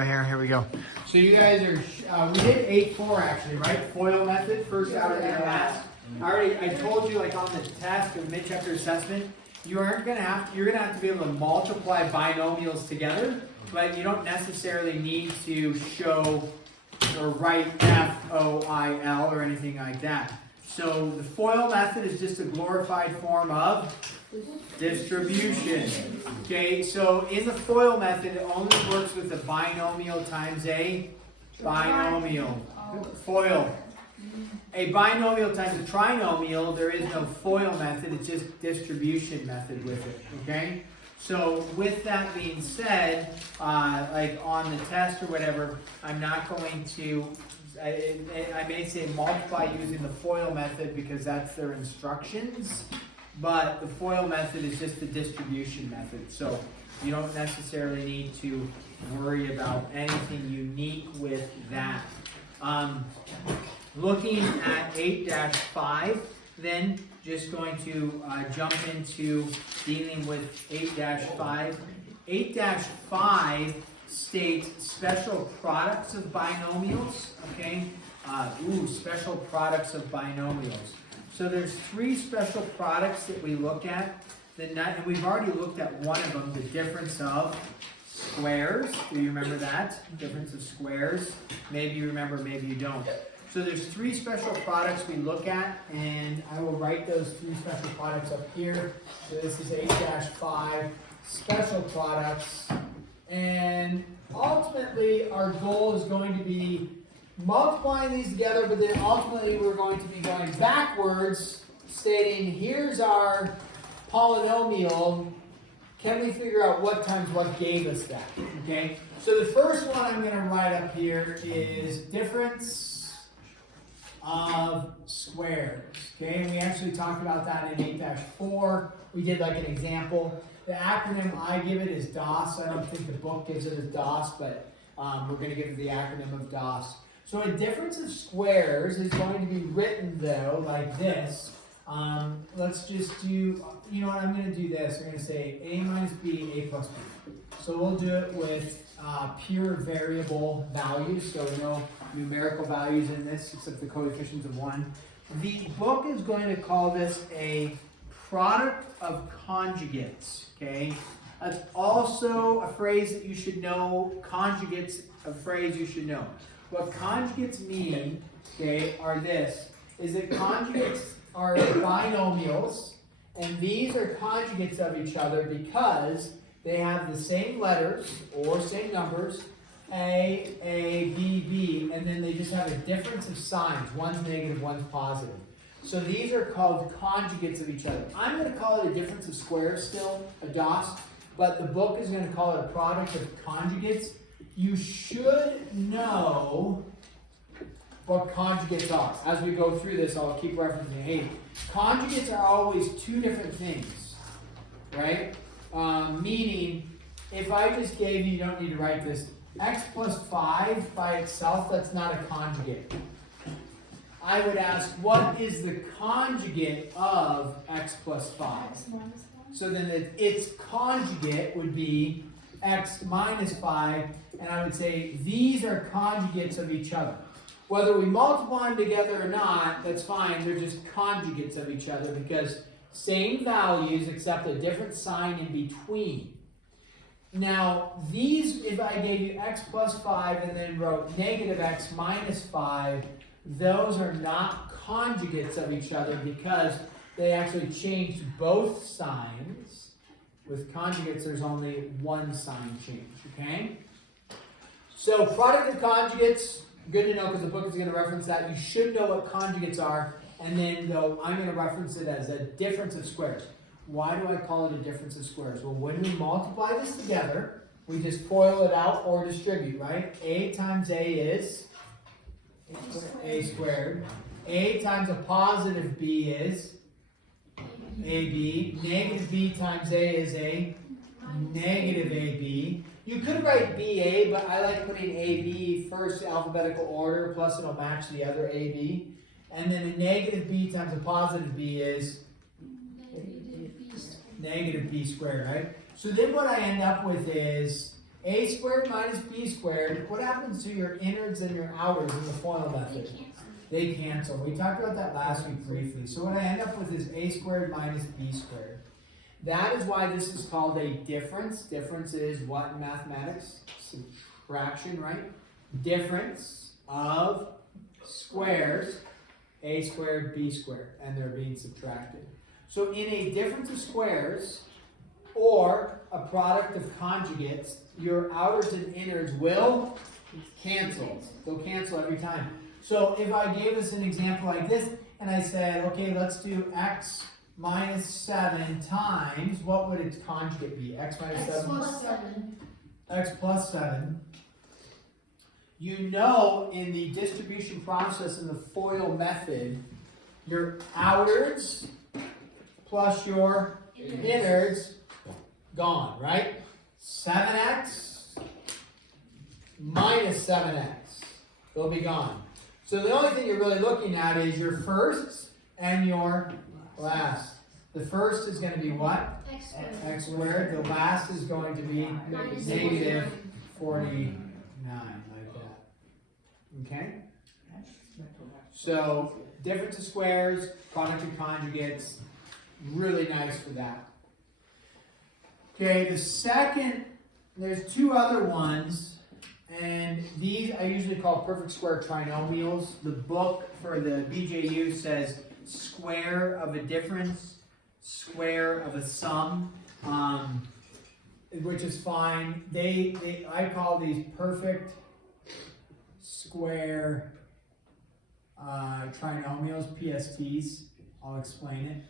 Here we go. So you guys are, we did 8-4 actually, right? FOIL method, first out of the last. I told you like on the test or mid-chapter assessment, you're gonna have to be able to multiply binomials together, but you don't necessarily need to show or write FOIL or anything like that. So the FOIL method is just a glorified form of distribution. Okay, so in the FOIL method, it only works with a binomial times a binomial. FOIL. A binomial times a trinomial, there is no FOIL method, it's just distribution method with it. Okay? So with that being said, like on the test or whatever, I'm not going to, I may say multiply using the FOIL method because that's their instructions. But the FOIL method is just the distribution method, so you don't necessarily need to worry about anything unique with that. Looking at 8-5, then just going to jump into dealing with 8-5. 8-5 states special products of binomials, okay? Special products of binomials. So there's 3 special products that we look at. And we've already looked at one of them, the difference of squares. Do you remember that? Difference of squares. Maybe you remember, maybe you don't. So there's 3 special products we look at, and I will write those 3 special products up here. So this is 8-5, special products. And ultimately, our goal is going to be multiplying these together, but then ultimately we're going to be going backwards, stating here's our polynomial. Can we figure out what times what gave us that? Okay, so the first one I'm going to write up here is difference of squares. Okay, and we actually talked about that in 8-4. We did like an example. The acronym I give it is DOS. I don't think the book gives it as DOS, but we're going to give it the acronym of DOS. So a difference of squares is going to be written though like this. Let's just do, you know what, I'm going to do this. I'm going to say a minus b, a plus b. So we'll do it with pure variable values, so no numerical values in this except the coefficients of 1. The book is going to call this a product of conjugates, okay? That's also a phrase that you should know. Conjugates, a phrase you should know. What conjugates mean, okay, are this, is that conjugates are binomials, and these are conjugates of each other because they have the same letters or same numbers, A, B, B, and then they just have a difference of signs. One's negative, one's positive. So these are called conjugates of each other. I'm going to call it a difference of squares still, a DOS, but the book is going to call it a product of conjugates. You should know what conjugates are. As we go through this, I'll keep referencing, hey, conjugates are always 2 different things, right? Meaning, if I just gave you don't need to write this, x plus 5 by itself, that's not a conjugate. I would ask, what is the conjugate of x plus 5? So then its conjugate would be x minus 5, and I would say these are conjugates of each other. Whether we multiply them together or not, that's fine, they're just conjugates of each other because same values except a different sign in between. Now, these, if I gave you x plus 5 and then wrote negative x minus 5, those are not conjugates of each other because they actually changed both signs. With conjugates, there's only one sign change, okay? So product of conjugates, good to know because the book is going to reference that. You should know what conjugates are, and then though I'm going to reference it as a difference of squares. Why do I call it a difference of squares? Well, when we multiply this together, we just FOIL it out or distribute, right? A times A is A squared. A times a positive B is AB. Negative B times A is a negative AB. You could write BA, but I like putting AB first alphabetical order, plus it'll match the other AB. And then a negative B times a positive B is negative B squared, right? So then what I end up with is A squared minus B squared, what happens to your innards and your outers in the FOIL method? They cancel. We talked about that last week briefly. So what I end up with is A squared minus B squared. That is why this is called a difference. Difference is what in mathematics? Subtraction, right? Difference of squares, A squared, B squared, and they're being subtracted. So in a difference of squares, or a product of conjugates, your outers and innards will cancel. They'll cancel every time. So if I gave us an example like this, and I said, okay, let's do x minus 7 times, what would its conjugate be? X minus 7? X plus 7. X plus 7. You know, in the distribution process in the FOIL method, your outers plus your innards gone, right? 7x minus 7x. They'll be gone. So the only thing you're really looking at is your first and your last. The first is going to be what? X squared. The last is going to be negative 49, like that. Okay? So, difference of squares, product of conjugates, really nice for that. Okay, the second, there's two other ones, and these I usually call perfect square trinomials. The book for the BJU says square of a difference, square of a sum, which is fine. I call these perfect square trinomials, PSTs. I'll explain it.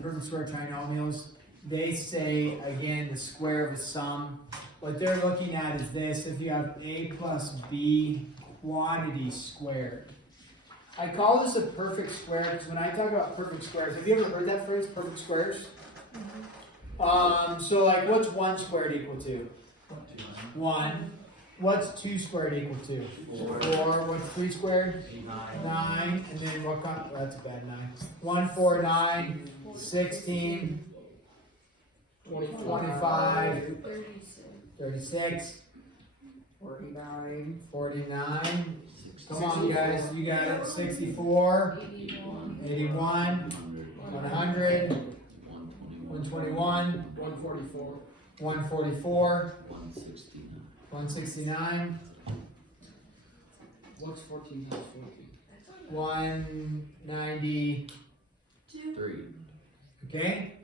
Perfect square trinomials, they say, again, the square of a sum. What they're looking at is this: if you have A plus B quantity squared. I call this a perfect square because when I talk about perfect squares, have you ever heard that phrase, perfect squares? So like, what's 1 squared equal to? 1. What's 2 squared equal to? 4. What's 3 squared? 9. And then what comes? Oh, that's a bad 9. 1, 4, 9, 16, 25, 36, 49. Come on, guys, you got it. 64, 81, 100, 121, 144, 169. What's 14 times 14? 193. Okay?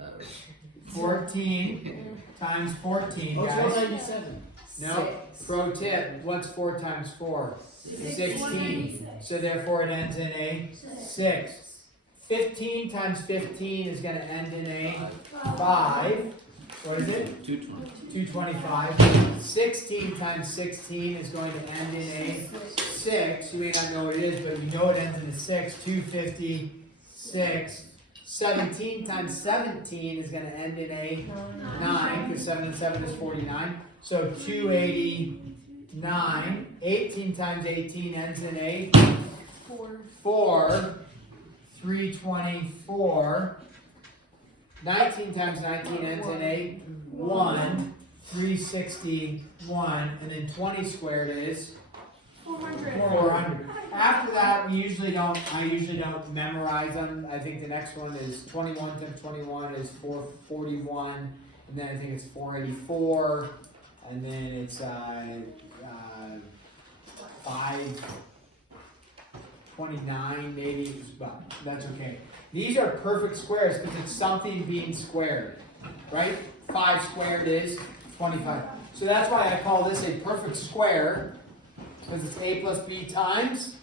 14 times 14, Oh, guys. 197. No. Pro tip, what's 4 times 4? 16. So therefore it ends in a 6. 15 times 15 is going to end in a 5. What is it? 225. 16 times 16 is going to end in a 6. You may not know what it is, but you know it ends in a 6. 256. 17 times 17 is going to end in a 9, because 7 and 7 is 49. So 289. 18 times 18 ends in a 4. 324. 19 times 19 ends in a 1. 361. And then 20 squared is 400. After that, I usually don't memorize them. I think the next one is 21 times 21 is 441. And then I think it's 484. And then it's 529 maybe, but that's okay. These are perfect squares because it's something being squared, right? 5 squared is 25. So that's why I call this a perfect square, because it's A plus B times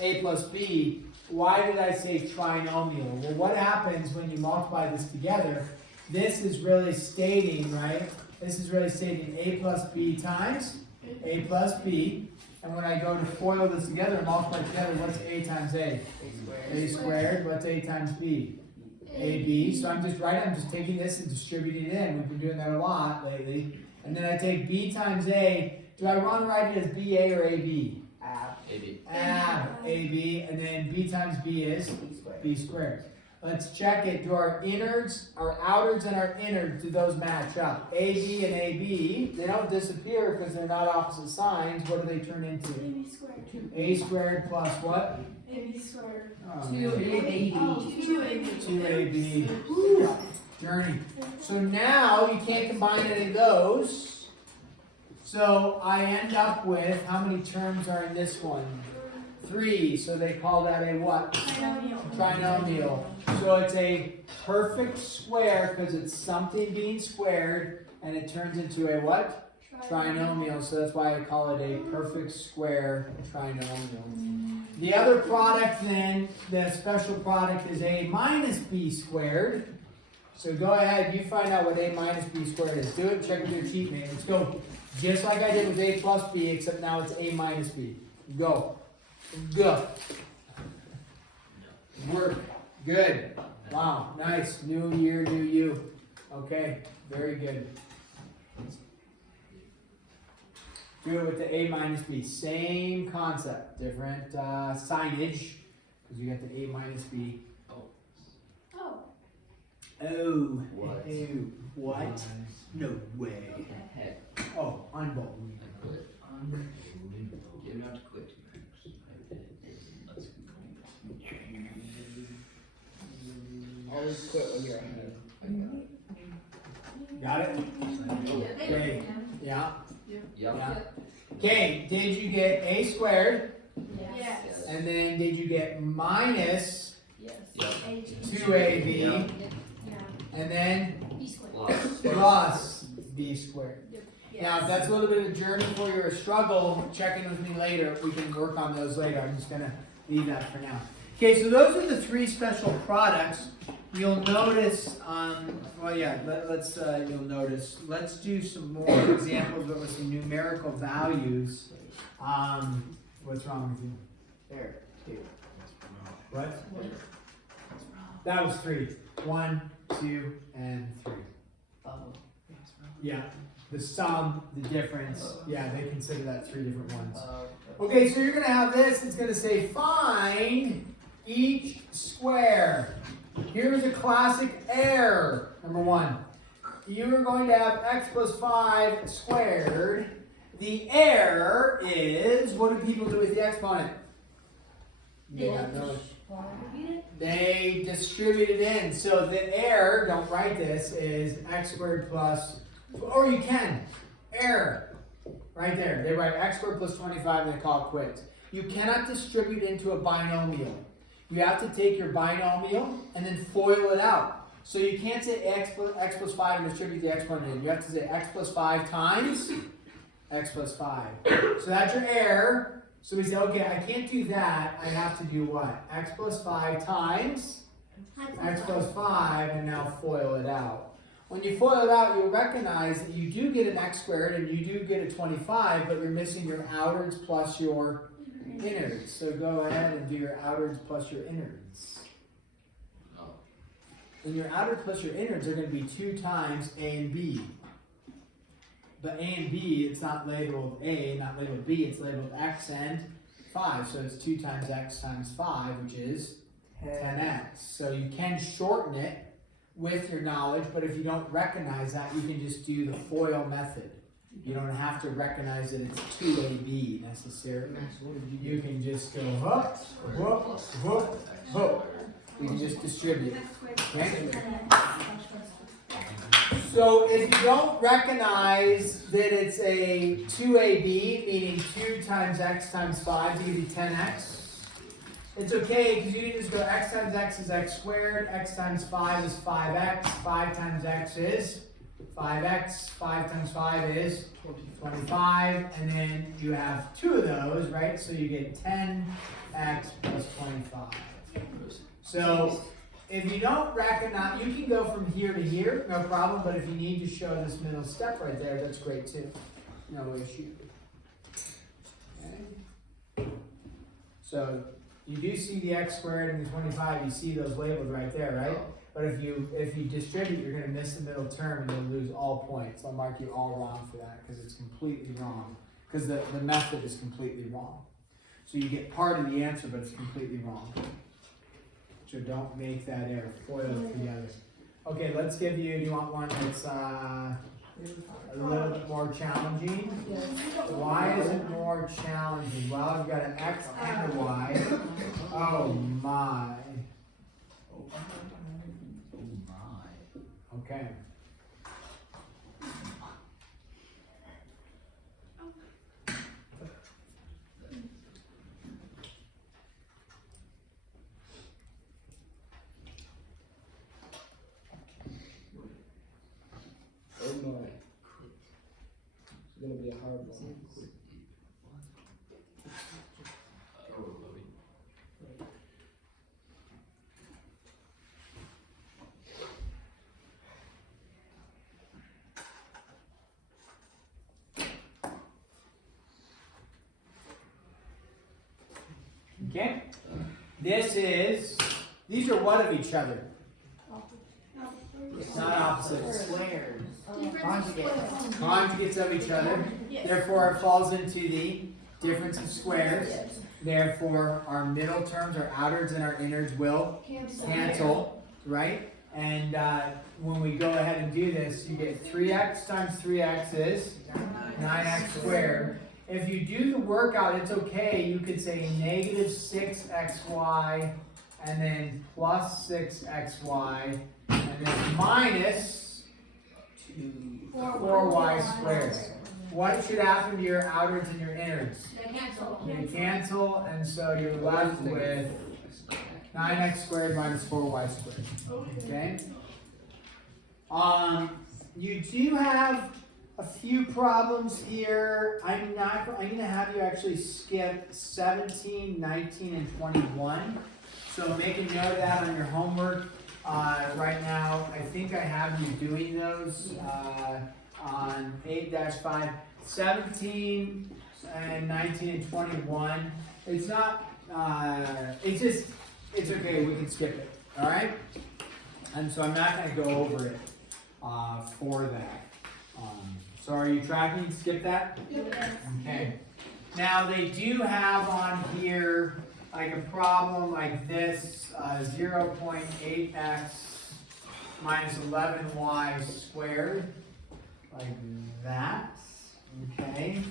A plus B. Why did I say trinomial? Well, what happens when you multiply this together? This is really stating, right? This is really stating A plus B times A plus B. And when I go to FOIL this together and multiply together, what's A times A? A squared. What's A times B? AB. So I'm just taking this and distributing it in. We've been doing that a lot lately. And then I take B times A. Do I want to write it as BA or AB? AB. AB. And then B times B is B squared. Let's check it. Do our innards, our outwards and our innards, do those match up? AB and AB, they don't disappear because they're not opposite signs. What do they turn into? AB squared. A squared plus what? AB squared. Oh, 2AB. Oh, 2AB. 2AB. Ooh, journey. So now you can't combine any of those. So I end up with, how many terms are in this one? 3. So they call that a what? Binomial. Trinomial. So it's a perfect square because it's something being squared and it turns into a what? Trinomial. So that's why I call it a perfect square trinomial. The other product then, the special product is a minus b squared. So go ahead, you find out what a minus b squared is. Do it, check with your cheat mate. Let's go. Just like I did with a plus b, except now it's a minus b. Go. Go. Work. Good. Wow, nice. New year, new you. Okay, very good. Do it with the a minus b. Same concept, different signage, because you got the a minus b. Oh. Oh. What? Ew. What? No way. Oh, unbelievable. You're not quitting. Always quit when you're ahead. Got it? Okay. Yeah. Yep. Yeah. Okay, did you get a squared? Yes. And then did you get minus Yep. 2ab? Yeah. And then B squared. plus b squared. Yes. Now, if that's a little bit of a journey for you or a struggle, check in with me later. We can work on those later. I'm just going to leave that for now. Okay, so those are the 3 special products. You'll notice, you'll notice. Let's do some more examples but with some numerical values. What's wrong with you? There, here. What? That was 3. 1, 2, and 3. Yeah. The sum, the difference, yeah, they consider that 3 different ones. Okay, so you're going to have this. It's going to say find each square. Here's a classic error. Number 1. You're going to have x plus 5 squared. The error is, what do people do with the exponent? They distribute it in. So the error, don't write this, is x squared plus, or you can, error. Right there. They write x squared plus 25 and they call it quits. You cannot distribute into a binomial. You have to take your binomial and then FOIL it out. So you can't say x plus 5 and distribute the exponent in. You have to say x plus 5 times x plus 5. So that's your error. So we say, okay, I can't do that. I have to do what? X plus 5 times x plus 5, and now FOIL it out. When you FOIL it out, you'll recognize that you do get an x squared and you do get a 25, but you're missing your outwards plus your innards. So go ahead and do your outwards plus your innards. And your outwards plus your innards are going to be 2 times a and b. But a and b, it's not labeled a, not labeled b, it's labeled x and 5. So it's 2 times x times 5, which is 10x. So you can shorten it with your knowledge, but if you don't recognize that, you can just do the FOIL method. You don't have to recognize that it's 2ab necessarily. You can just go whoop, whoop, whoop, whoop. You can just distribute. Okay? So if you don't recognize that it's a 2ab, meaning 2 times x times 5 to give you 10x, it's okay because you can just go x times x is x squared, x times 5 is 5x, 5 times x is 5x, 5 times 5 is 25, and then you have 2 of those, right? So you get 10x plus 25. So if you don't recognize, you can go from here to here, no problem, but if you need to show this middle step right there, that's great too. No issue. Okay. So you do see the x squared and the 25, you see those labeled right there, right? But if you distribute, you're going to miss the middle term and you'll lose all points. I'll mark you all wrong for that because it's completely wrong. Because the method is completely wrong. So you get part of the answer, but it's completely wrong. So don't make that error, FOIL it together. Okay, let's give you, do you want one that's a little bit more challenging? Why is it more challenging? Well, you've got an X and a Y. Oh my. Okay. Oh my. It's gonna be a hard one. Okay? These are what of each other? Not opposites. Squares. Conjugates. Conjugates of each other. Therefore, it falls into the difference of squares. Therefore, our middle terms, our outwards and our innards will cancel, right? And when we go ahead and do this, you get 3x times 3x is 9x squared. If you do the workout, it's okay. You could say negative 6xy and then plus 6xy and then minus 4y squared. What should happen to your outwards and your innards? They cancel. They cancel, and so you're left with 9x squared minus 4y squared. Okay? You do have a few problems here. I'm gonna have you actually skip 17, 19, and 21. So make a note of that on your homework. Right now, I think I have you doing those on 8-5, 17 and 19 and 21. It's not, it's okay, we can skip it, all right? And so I'm not gonna go over it for that. So are you tracking? Skip that? Okay. Now they do have on here like a problem like this, 0.8x minus 11y squared, like that. Okay.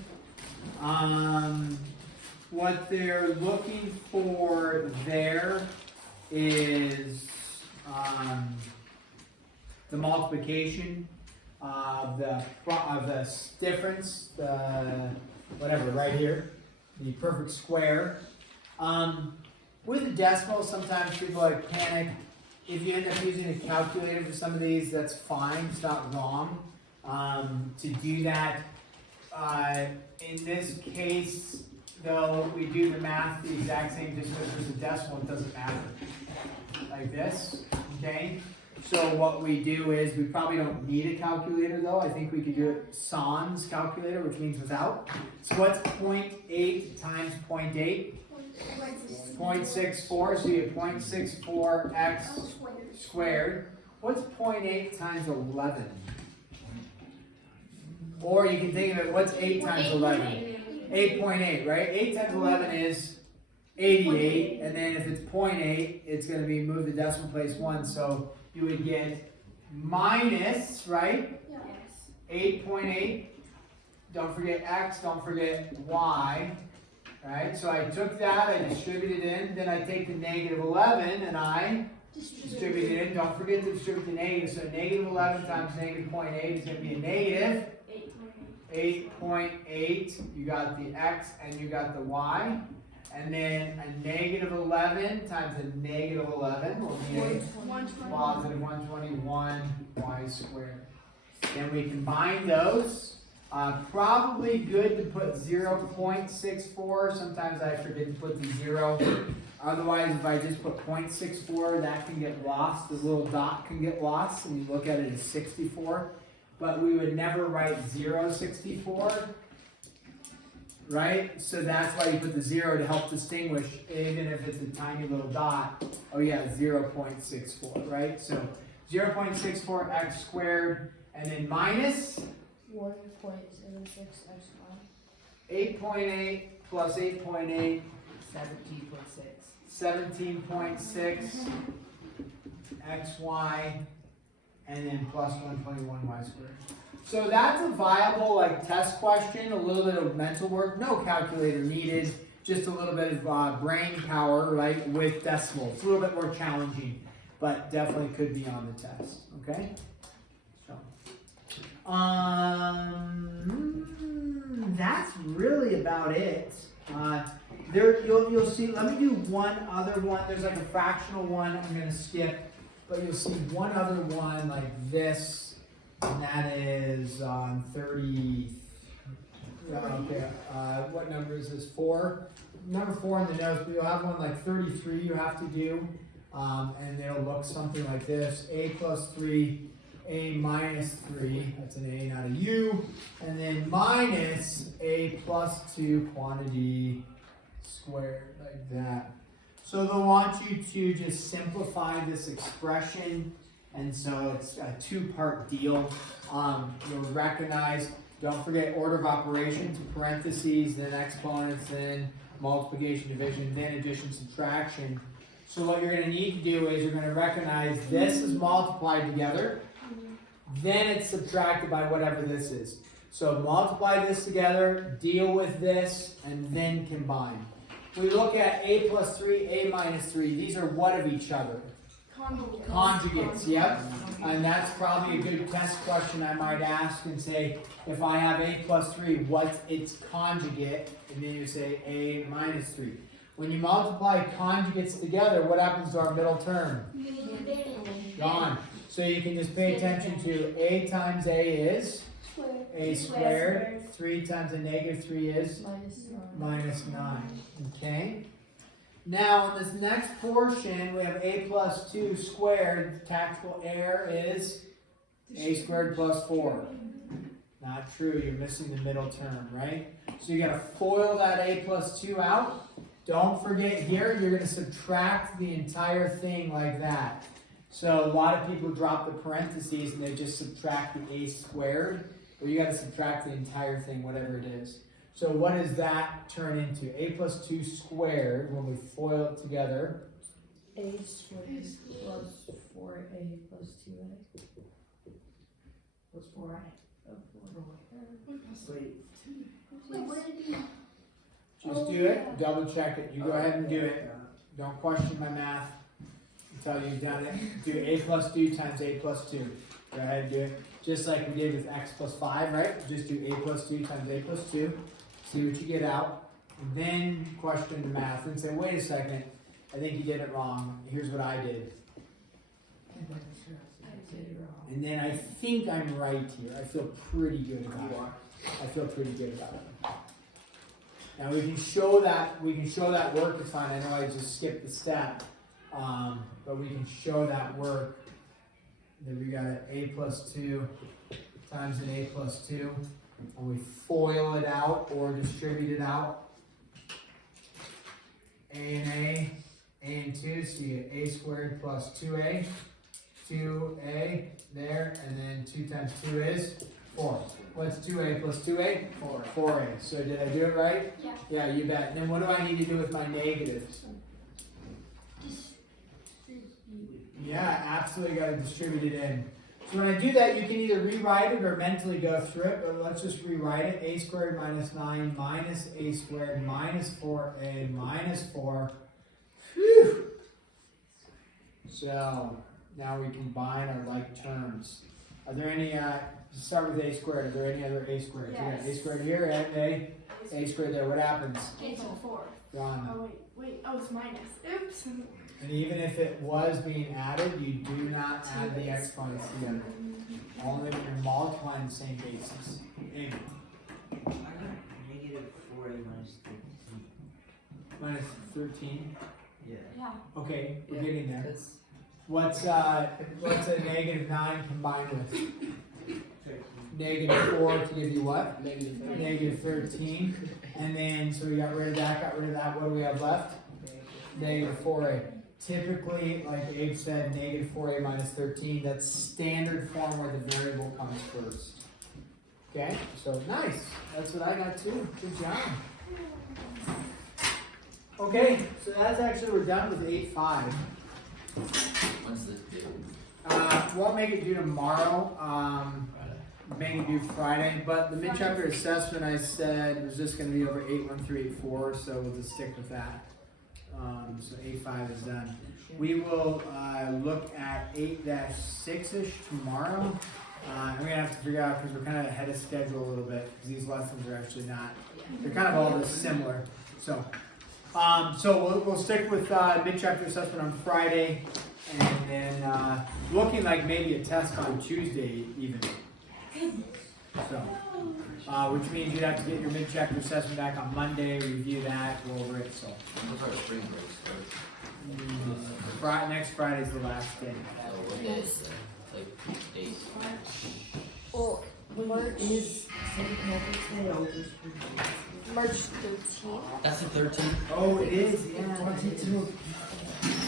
What they're looking for there is the multiplication of the difference, the whatever right here, the perfect square. With the decimal, sometimes people like panic. If you end up using a calculator for some of these, that's fine. It's not wrong to do that. In this case, though, we do the math the exact same, just because there's a decimal, it doesn't matter. Like this, okay? So what we do is, we probably don't need a calculator though. I think we could do it sans calculator, which means without. So what's 0.8 times 0.8? 0.64, so you get 0.64x squared. What's 0.8 times 11? Or you can think of it, what's 8 times 11? 8.8, right? 8 times 11 is 88, and then if it's 0.8, it's going to be move the decimal place 1, so you would get minus, right? 8.8. Don't forget x, don't forget y. Right? So I took that, I distributed in, then I take the negative 11 and I distribute it in. Don't forget to distribute the negative. So negative 11 times negative 0.8 is going to be a negative 8.8. You got the x and you got the y. And then a negative 11 times a negative 11 will be a positive 121 y squared. Then we combine those. Probably good to put 0.64. Sometimes I forget to put the 0. Otherwise, if I just put 0.64, that can get lost. The little dot can get lost, and you look at it as 64. But we would never write 0.64. Right? So that's why you put the 0 to help distinguish, even if it's a tiny little dot. Oh yeah, 0.64, right? So 0.64x squared, and then minus 1.76x 8.8 plus 8.8, 17.6. 17.6 xy, and then plus 121 y squared. So that's a viable like test question, a little bit of mental work, no calculator needed, just a little bit of brain power, right, with decimals. It's a little bit more challenging, but definitely could be on the test, okay? So, that's really about it. There, you'll see, let me do one other one. There's like a fractional one I'm gonna skip, but you'll see one other one like this, and that is 30, okay, what number is this, 4? Number 4 in the notes, but you'll have one like 33 you have to do, and it'll look something like this, a plus 3, a minus 3, that's an A, not a U, and then minus a plus 2 quantity squared, like that. So they'll want you to just simplify this expression, and so it's a 2-part deal. You'll recognize, don't forget order of operations, parentheses, then exponents, then multiplication, division, then addition, subtraction. So what you're going to need to do is you're going to recognize this is multiplied together, then it's subtracted by whatever this is. So multiply this together, deal with this, and then combine. We look at a plus 3, a minus 3. These are what of each other? Conjugates. Conjugates, yep. And that's probably a good test question I might ask and say, if I have a plus 3, what's its conjugate? And then you say a minus 3. When you multiply conjugates together, what happens to our middle term? Gone. So you can just pay attention to a times a is a squared. 3 times a negative 3 is minus 9. Okay? Now, in this next portion, we have a plus 2 squared. Tactical error is a squared plus 4. Not true. You're missing the middle term, right? So you got to FOIL that a plus 2 out. Don't forget here, you're going to subtract the entire thing like that. So a lot of people drop the parentheses and they just subtract the a squared. Well, you got to subtract the entire thing, whatever it is. So what does that turn into? A plus 2 squared, when we FOIL it together. A squared plus 4a plus 2a. What's 4i? Wait, what did you? Just do it, double check it. You go ahead and do it. Don't question my math until you've done it. Do a plus 2 times a plus 2. Go ahead and do it. Just like we did with x plus 5, right? Just do a plus 2 times a plus 2. See what you get out. And then question the math and say, wait a second, I think you did it wrong. Here's what I did. And then I think I'm right here. I feel pretty good about it. I feel pretty good about it. Now we can show that work is fine. I know I just skipped the step, but we can show that work. Then we got an a plus 2 times an a plus 2, and we FOIL it out or distribute it out. A and 2, so you get a squared plus 2a, 2a there, and then 2 times 2 is 4. What's 2a plus 2a? 4a. So did I do it right? Yeah. Yeah, you bet. Then what do I need to do with my negatives? Yeah, absolutely got to distribute it in. So when I do that, you can either rewrite it or mentally go through it, but let's just rewrite it. A squared minus 9 minus a squared minus 4a minus 4. Whew. So now we combine our like terms. Are there any, start with a squared, are there any other a squareds? Yes. You got a squared here and a squared there. What happens? A to the 4th. Gone. Oh, wait. Oh, it's minus. Oops. And even if it was being added, you do not add the exponents together. Only when you're multiplying the same basis. Amy. I got negative 4a minus 13. Minus 13. Yeah. Yeah. Okay, we're getting there. What's a negative 9 combined with? Negative 4 to give you what? Negative 13. And then, so we got rid of that, What do we have left? Negative 4a. Typically, like Abe said, negative 4a minus 13, that's standard form where the variable comes first. Okay, so nice. That's what I got too. Good job. Okay, so that's actually, we're done with 8.5. When's this due? Won't make it due tomorrow, make it due Friday, but the mid-chapter assessment I said was just gonna be over 8.1 through 8.4, so we'll just stick with that. So 8.5 is done. We will, look at 8-6-ish tomorrow. I'm gonna have to figure out, because we're kind of ahead of schedule a little bit, because these lessons are actually not, they're kind of all just similar, so. So we'll stick with, mid-chapter assessment on Friday, and then, looking like maybe a test on Tuesday even. So, which means you'd have to get your mid-chapter assessment back on Monday, review that, go over it, so. Those are spring breaks. Next Friday's the last day. So what is it? Like date? Well, March is St. Patrick's Day over. March 13th. That's the 13th. Oh, it is, yeah.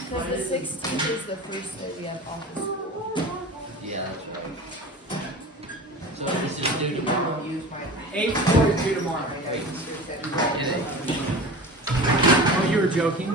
Because the 16th is the first day we have office school. Yeah, that's right. So this is due tomorrow. 8-4 is due tomorrow. Wait. Get it? Oh, you were joking?